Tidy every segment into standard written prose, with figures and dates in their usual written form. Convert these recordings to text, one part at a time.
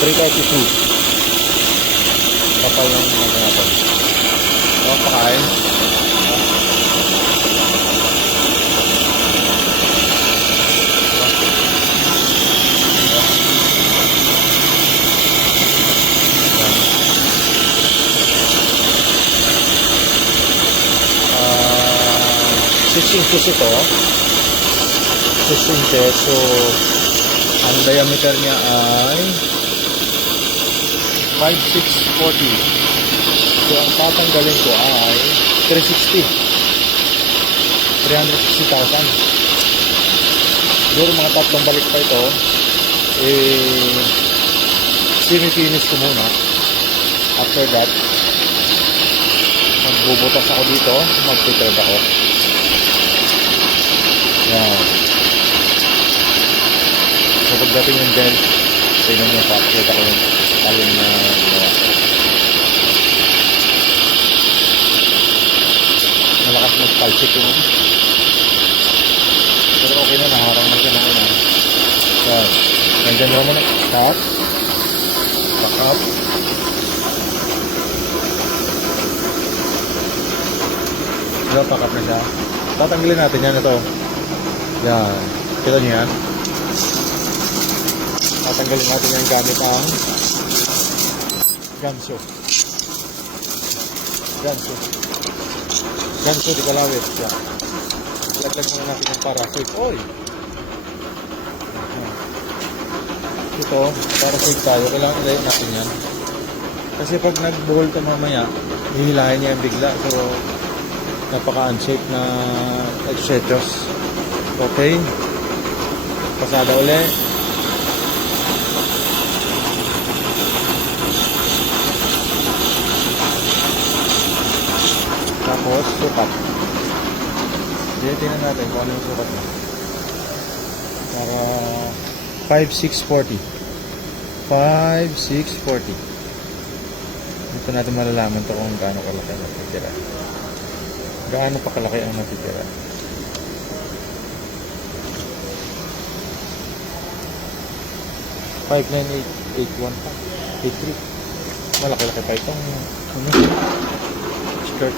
332. Kapal ng ano natin. So, pakain. Uh, 6 inches ito. 6 inches. So, ang diameter niya ay 5640. So, ang tatanggalin ko ay 360. 360,000. Siguro mga tatlong balik pa ito. Semi-finish ko muna. After that, magbubutas ako dito. Magtitread ako. Yan. So, pagdating yung gel, tingnan nyo pa. Kita ko yung alin na ginawa. Malakas mag-palsik yun. Pero okay na, naharang na siya na yun. So, nandyan naman na. Stop. Back up. So, pack up na siya. Tatanggalin natin yan ito. Yan. Kita nyo yan. Tatanggalin natin yan gamit ang ganso. Ganso di kalawit. Yan. Laglag muna natin yung parasite oil. Ito, parasite tayo. Kailangan ilayin natin yan. Kasi pag nag-bowl ito mamaya, hihilahin niya yung bigla. So, napaka-unsafe na excetos. Okay. Pasada uli. Tapos, sukat. Tingnan natin kung ano yung sukat mo. Para 5,640. 5,640. Ito natin malalaman to kung gaano kalaki ang natitira. Gaano pa kalaki ang natitira. $598,813. Malaki-laki pa itong skirt,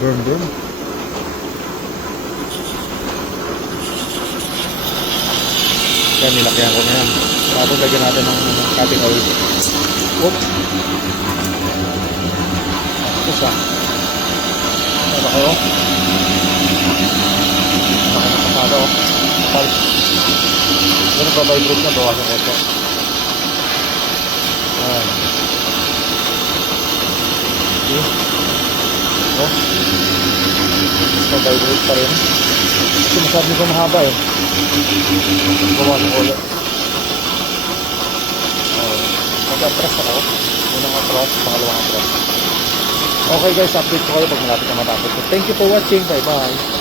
burn. Yan, nilakyan ko na yan. Tapos lagyan natin ng cutting oil. Whoop! Tapos Tara ko. Nakakasado. Kapal. Ganun pa vibrate na. Bawasan ito. Ayan. Okay. Oh. Pa-vibrate pa rin. Kasi masabi ko mahaba eh. Bawasan ko ulit. Mag-atras ako. Unang atras, pangalawang atras. Okay guys, update ko kayo pag malapit na matapos. So, thank you for watching. Bye bye.